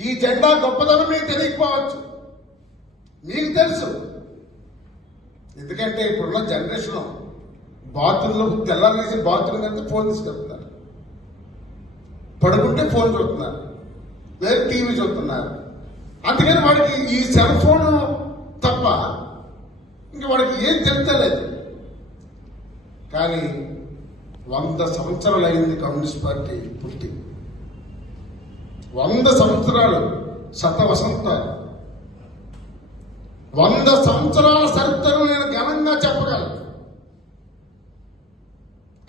ఈ జెండా గొప్పదనం మీకు తెలియకపోవచ్చు. మీకు తెలుసు. ఎందుకంటే ఇప్పుడున్న జనరేషన్ బాత్రూంలో తెల్లారేసి బాత్రూమ్ కంటే ఫోన్ తీసుకెళ్తున్నారు. పడుకుంటే ఫోన్ చూస్తున్నారు. లేదు టీవీ చూస్తున్నారు. అందుకని వాడికి ఈ సెల్ ఫోన్ తప్ప ఇంక వాడికి ఏం తెలుస్తలేదు. కానీ వంద సంవత్సరాలు అయింది కమ్యూనిస్ట్ పార్టీ పుట్టి. వంద సంవత్సరాలు శత వసంతాలు వంద సంవత్సరాల చరిత్రను నేను ఘనంగా చెప్పగలను.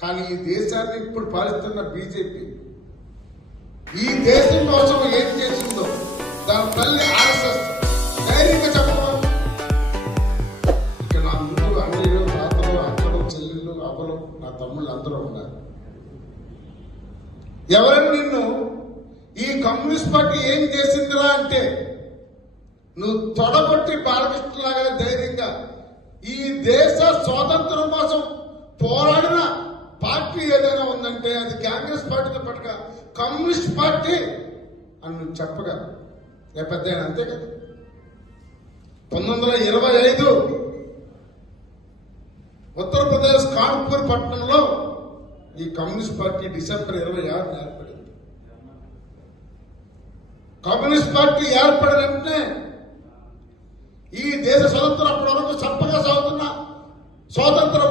కానీ ఈ దేశాన్ని ఇప్పుడు పాలిస్తున్న బీజేపీ ఈ దేశం కోసం ఏం చేసిందో దాని తల్లి ఆర్ఎస్ఎస్ ధైర్యంగా చెప్పడం ఇక్కడ నా ముందు అన్నయ్యలు తాతలు అక్కలు చెల్లెళ్ళు అవ్వలు నా తమ్ముళ్ళు అందరూ ఉన్నారు. ఎవరైనా నిన్ను కమ్యూనిస్ట్ పార్టీ ఏం చేసిందిరా అంటే నువ్వు తొడగొట్టి బాలకృష్ణలాగా ధైర్యంగా ఈ దేశ స్వాతంత్రం కోసం పోరాడిన పార్టీ ఏదైనా ఉందంటే అది కాంగ్రెస్ పార్టీతో పట్టుక కమ్యూనిస్ట్ పార్టీ అని నువ్వు చెప్పగా. ఏ పెద్ద అంతే కదా. పంతొమ్మిది వందల ఇరవై ఐదు ఉత్తరప్రదేశ్ కాన్పూర్ పట్టణంలో ఈ కమ్యూనిస్ట్ పార్టీ డిసెంబర్ ఇరవై ఆరు ఏర్పడింది. కమ్యూనిస్ట్ పార్టీ ఏర్పడిన వెంటనే ఈ దేశ స్వతంత్రం అప్పటి వరకు చప్పగా సాగుతున్న స్వాతంత్రం